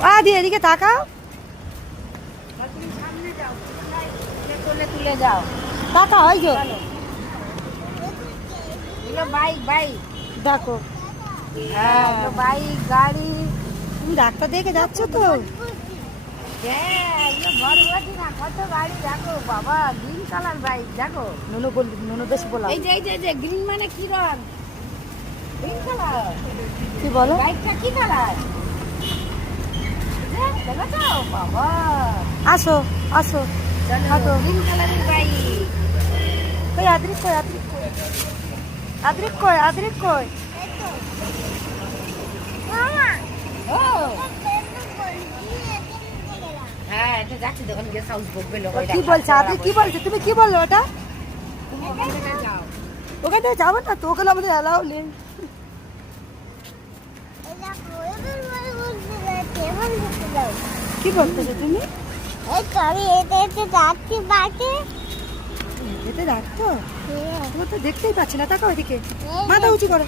আদি এদিকে তাকাও, সামনে যাও, তুলে যাও। তাকাও, ওই যে এগুলো বাইক বাইক, দেখো। হ্যাঁ এগুলো বাইক গাড়ি। তুমি ডাক্তার দেখে যাচ্ছ তো? হ্যাঁ এগুলো ভরভরি না, কত গাড়ি দেখো বাবা, গ্রিন কালার বাইক দেখো। নুনু বল, নুনু বেশ বলা। এই যে গ্রিন মানে কি রং? Green colour. কি বলো? বাইকটা কি কালার? দেখো বাবা, আসো আসো, চলো গ্রিন কালারের বাইক। কই আদ্রিক, কই আদ্রিক, কই আদ্রিক, কই আদ্রিক, কই? ও হ্যাঁ, এটা যাচ্ছি দোকানে গিয়ে সাউন্ড বকবে লোক। কি বলছে আদ্রিক, কি বলছে? তুমি কি বললো ওটা? তুমি ওখানে যাও। ওখানে যাবো না তো, ওখানে আমাদের অ্যালাউ নেই। কি বলতেছো তুমি? এতে ডাকতো? তোমার তো দেখতেই পাচ্ছি না, তাকাও এদিকে, মাথা উঁচু করো।